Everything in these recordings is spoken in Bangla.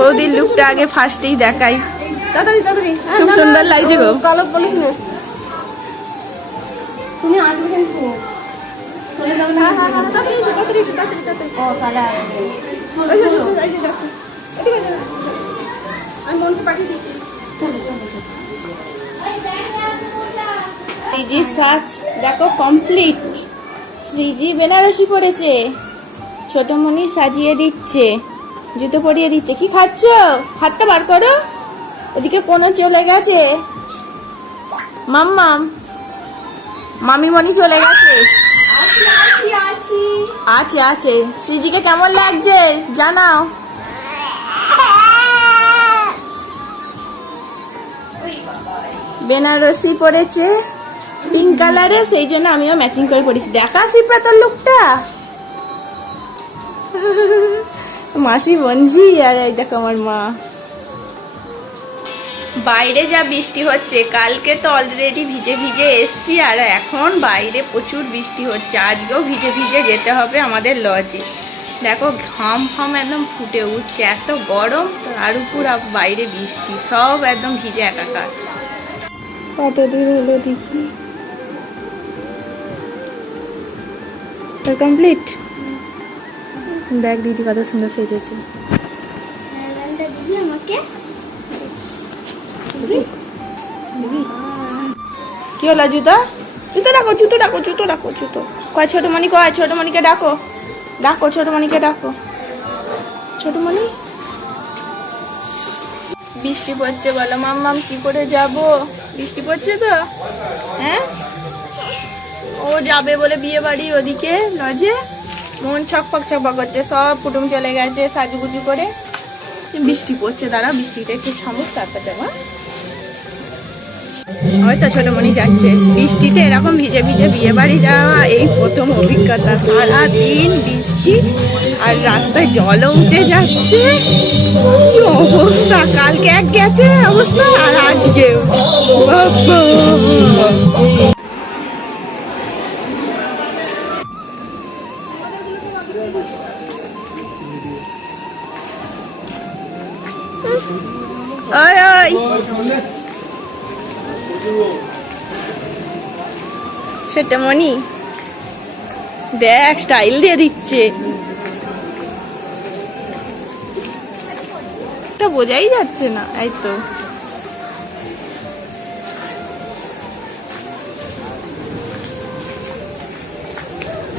বৌদির লুকটা আগে ফার্স্টেই দেখাই। খুব সুন্দর লাগছে গো। তুমি আসবে কিন্তু চলে যাবে না। আমি মনকে পাঠিয়ে দিচ্ছি। শ্রীজি সাজ দেখো কমপ্লিট। শ্রীজি বেনারসি পরেছে, ছোটমণি সাজিয়ে দিচ্ছে, জুতো পরিয়ে দিচ্ছে। কি খাচ্ছ? হাতটা বার করো। ওদিকে কোনো চলে গেছে, মাম্মাম মামিমণি চলে গেছে। আছে আছে। শ্রীজিকে কেমন লাগছে জানাও। বেনারসি পরেছে পিঙ্ক কালারে, সেই জন্য আমিও ম্যাচিং করে পরেছি। দেখা শিপ্রা তোর লুকটা। মাসি বঞ্জি আর এই দেখো আমার মা। বাইরে যা বৃষ্টি হচ্ছে, কালকে তো অলরেডি ভিজে ভিজে এসছি, আর এখন বাইরে প্রচুর বৃষ্টি হচ্ছে। আজকেও ভিজে ভিজে যেতে হবে আমাদের লজে। দেখো ঘাম ফাম একদম ফুটে উঠছে, এত গরম, তার উপর বাইরে বৃষ্টি, সব একদম ভিজে একাকার। কত দূর হলো দেখি। কমপ্লিট। দেখ দিদি কত সুন্দর সেজেছে। কি হলো? জুতো জুতো ডাকো, জুতো ডাকো, জুতো ডাকো, জুতো কয়। ছোটমণি কয়? ছোটমণিকে ডাকো, ডাকো ছোটমণিকে ডাকো। ছোটমণি বৃষ্টি পড়ছে, বলো মাম্মাম কি করে যাব? বৃষ্টি পড়ছে তো, হ্যাঁ ও যাবে বলে বিয়ে বাড়ি ওদিকে লজে। মন ছকফক ছকফক করছে, সব কুটুম চলে গেছে সাজুগুজু করে। বৃষ্টি পড়ছে, দাঁড়া বৃষ্টিটা একটু থামুক তারপর যাবো। হয়তো ছোটমণি যাচ্ছে বৃষ্টিতে, এরকম ভিজে ভিজে বিয়ে বাড়ি যাওয়া এই প্রথম অভিজ্ঞতা। সারাদিন বৃষ্টি আর রাস্তায় জলও উঠে যাচ্ছে, কি অবস্থা। কালকে এক গেছে অবস্থা, আর আজকেও। ওই ওই ছোটমণি দেখ স্টাইল দিয়ে দিচ্ছে, এটা বোঝাই যাচ্ছে না। এই তো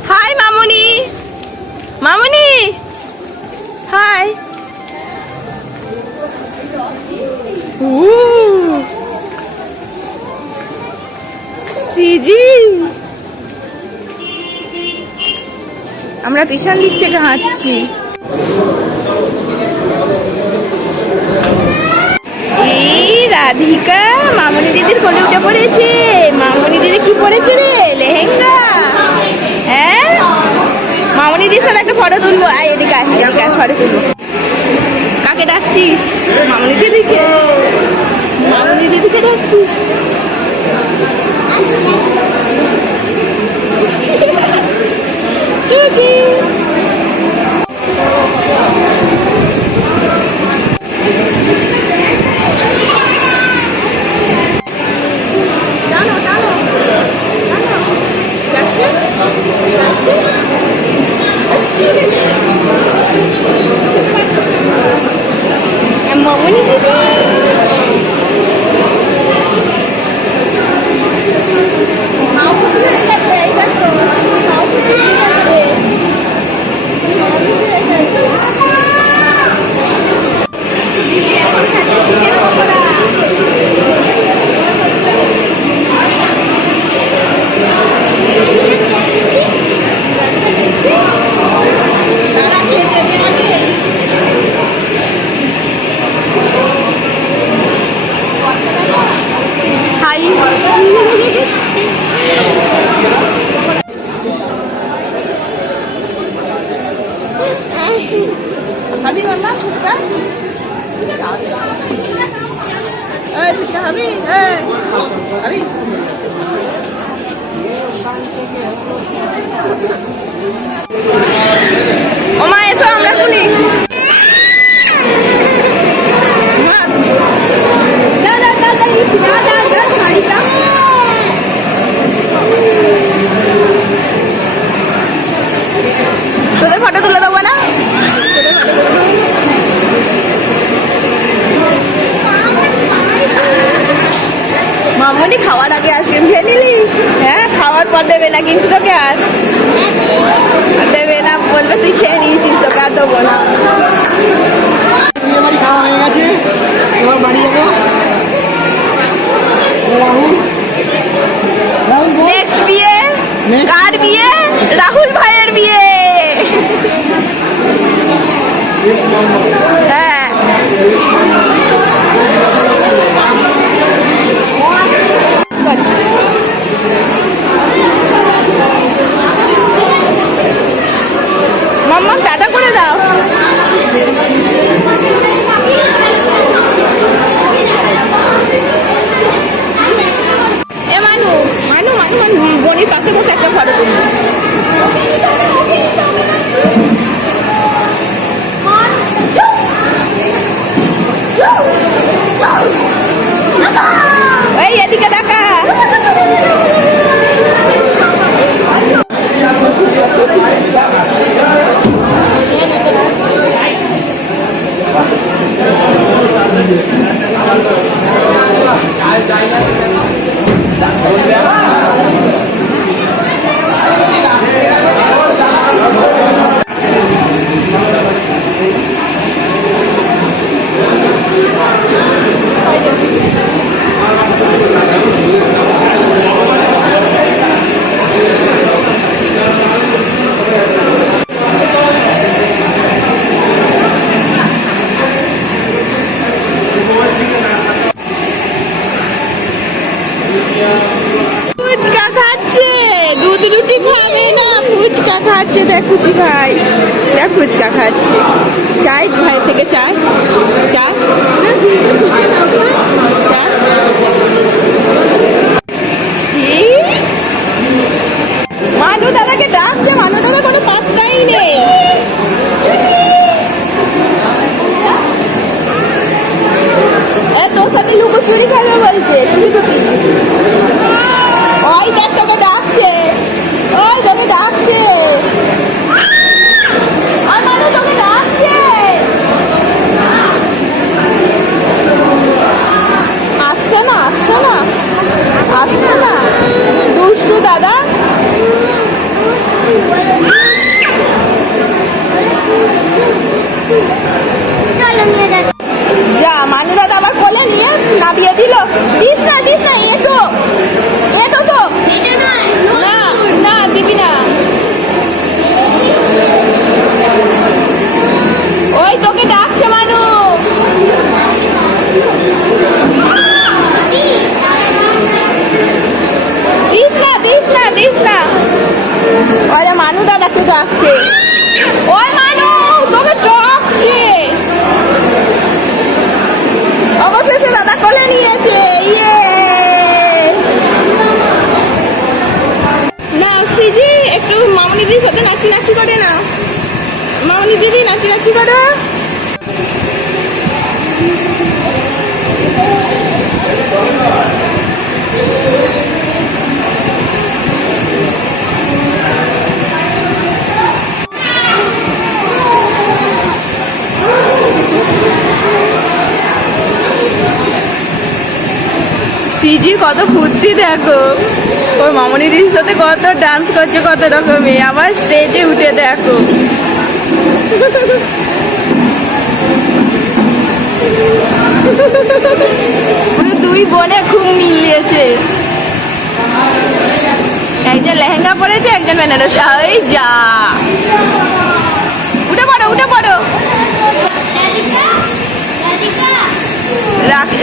হাই মামুনি, মামুনি হাই। শ্রীজি আমরা পিছন দিক থেকে হাঁটছি। এই রাধিকা মামনি দিদির কোলে উঠে পড়েছে। মামনি দিদি কি পরেছে রে? লেহেঙ্গা। হ্যাঁ মামনি দিদির সাথে একটা ফটো তুলবো। আয় এদিকে, এদিকে ফটো তুলবো। কাকে ডাকছিস? মামনি দিদিকে। মামনি দিদিকে ডাকছিস? মামনি দিদি Habi mama suka? Suka Habi. Habi. Oma eso আমরা শুনি। মামনি খাওয়ার আগে আইসক্রিম খেয়ে নিলি? হ্যাঁ, খাওয়ার পর দেবে না কিন্তু তোকে আর দেবে না, বলবে তুই খেয়ে নিয়েছিস, তোকে আর দেবো না। বিয়ে বাড়ি খাওয়া হয়ে গেছে, এবার বাড়ি যাবো। রাহুল রাহুল বল। নেক্সট বিয়ে Next? কার বিয়ে? রাহুল ভাইয়ের বিয়ে। হ্যাঁ, মাম্মা টাটা করে দাও। এ মানু মানু মানু মানু বোনের পাশে বসে একটা ফটো তুলি। এই এদিকে দেখা। ফুচকা খাচ্ছে, দুধ রুটি খাবে না, ফুচকা খাচ্ছে। দেখ কুচি ভাই, দেখ ফুচকা খাচ্ছে। চাই ভাই থেকে চাই, চা চা। মানু দাদাকে ডাকছে, মানু দাদা কোনো পাত্তাই নেই। এ তোর সাথে লুকোচুরি খেলবে বলছে, লুকোচুরি। ওই দেখ তোকে ডাকছে, ওই তোকে ডাকছে, ওই মানু তোকে ডাকছে। আসছে না, আসছে না, আসছে না, দুষ্টু দাদা। চলো নিয়ে যাচ্ছি। যা, মানু দাদা আবার কোলে নিয়ে নামিয়ে দিল। দিস না, দিস না, এটো এটো তো এটা নয়, না, না দিবি না। ওই তোকে ডাকছে মানু। দিস না, দিস না, দিস না। ওরে মানু দাদাকে ডাকছে। ওই মানু তোকে ডাকছে। অবশেষে দাদা কোলে নিয়েছে। ইয়ে না সিজি, একটু মামনি দিদির সাথে নাচি নাচি করে না। মামনি দিদি নাচি নাচি করে। সিজি কত ফুর্তি দেখো, ওর মামনি দিদির সাথে কত ডান্স করছে, কত রকমই। আবার স্টেজে উঠে দেখো। দুই বোনে খুব মিলিয়েছে। একজন লেহেঙ্গা পরেছে, একজন বেনারসি। ওই যা, উঠে পড়ো, উঠে পড়ো।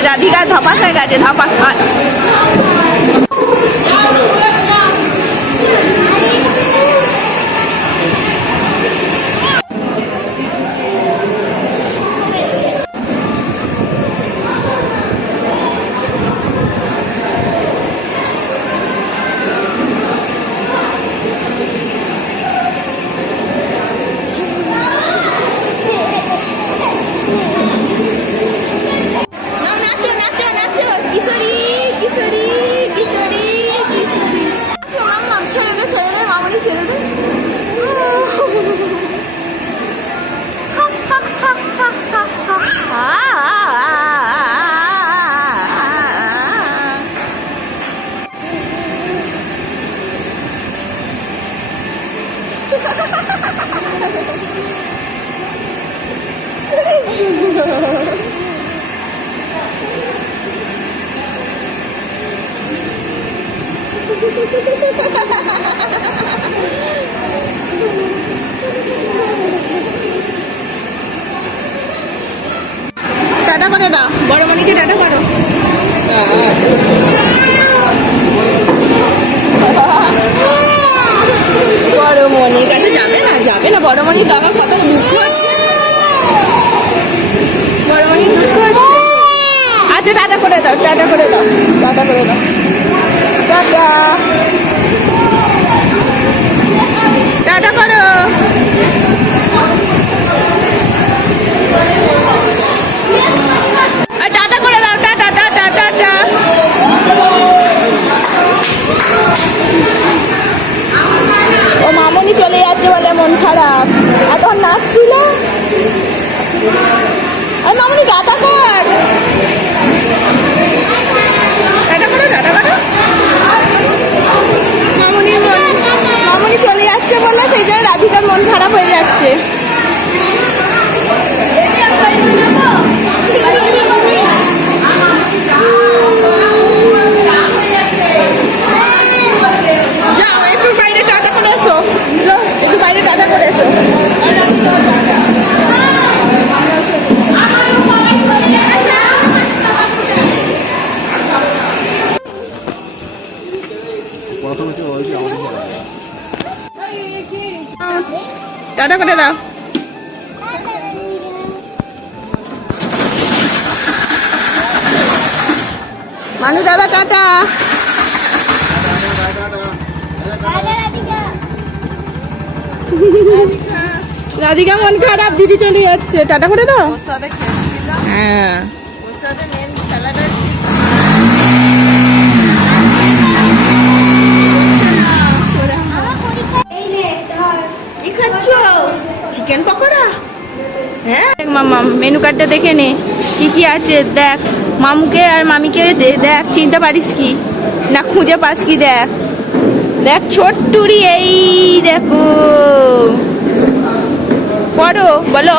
রাধিকা ধপাস হয়ে গেছে, ধপাস। নাচো নাচো নাচো, কিশোরী কিশোরী কিশোরী। টাটা করে দাও, বড় মনিকে টাটা করো। বড় মনির কাছে যাবে না, যাবে না, বড় মনির বাবা কত দুঃখ হচ্ছে। বড় মনির দুঃখ হচ্ছে। আচ্ছা টাটা করে দাও, টাটা করে দাও, টাটা করে দাও, টাটা টাটা করো। আর টাটা করে দাও, টাটা টাটা টাটা। ও মামনি চলে যাচ্ছে বলে মন খারাপ, আর তখন নাচছিল। আর মামনি টাটা কর, টাটা করো, টাটা করো। মামনি চলে যাচ্ছে বলে সেই জন্য রাধিকার মন খারাপ হয়ে যাচ্ছে। যাও একটু বাইরে টাটা করে এসো, যাও একটু বাইরে টাটা করে এসো। টাটা করে দাও। মানু দাদা টাটা। রাধিকা মন খারাপ, দিদি চলে যাচ্ছে, টাটা করে দাও। হ্যাঁ কি খাচ্ছ? চিকেন পকোড়া? হ্যাঁ মামা মেনু কার্ডটা দেখে নে কি কি আছে, দেখ মামুকে আর মামিকে দেখ, চিনতে পারিস কি না খুঁজে পাস কি, দেখ দেখ ছোট্টুরি, এই দেখো পড়ো, বলো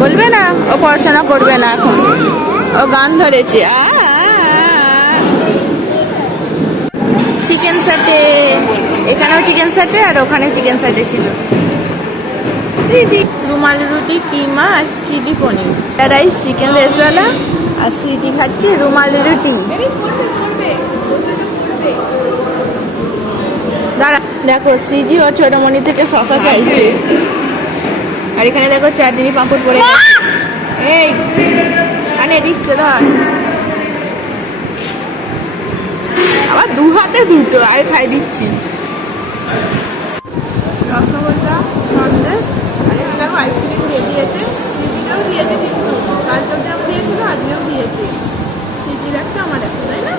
বলবে না, ও পড়াশোনা করবে না এখন, ও গান ধরেছে। চিকেন সাটে, এখানেও চিকেন সাটে আর ওখানে চিকেন সাটে ছিল। রুমাল রুটি, কিমা আর চিলি পনির, রাইস চিকেন রেজালা, আর সিজি খাচ্ছে রুমাল রুটি। দাঁড়া দেখো সিজি ও ছোটমণি থেকে শশা চাইছে, আর এখানে দেখো চাটনি পাঁপড় পড়ে গেছে। এই আনে দিচ্ছে ধর, আবার দু হাতে দুটো, আর খাই দিচ্ছি। রসগোল্লা, সন্দেশ, আর এখানে দেখো আইসক্রিম দিয়ে দিয়েছে, সিজিটাও দিয়েছে, কিন্তু কালকেও যেমন দিয়েছিল আজকেও দিয়েছে। সিজির একটা আমার একটা, তাই না?